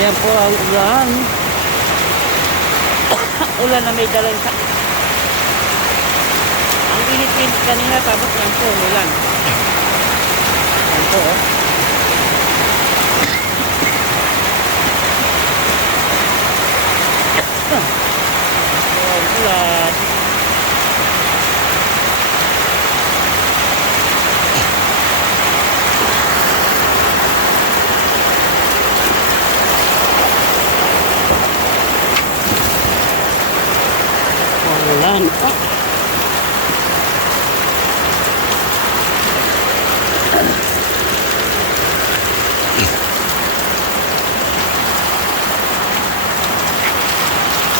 Ayan po ang ulan. Ulan na may dalang sa... Ang init-init kanina, tapos yan po, ulan. Ayan po, oh. Ulan. Ulan.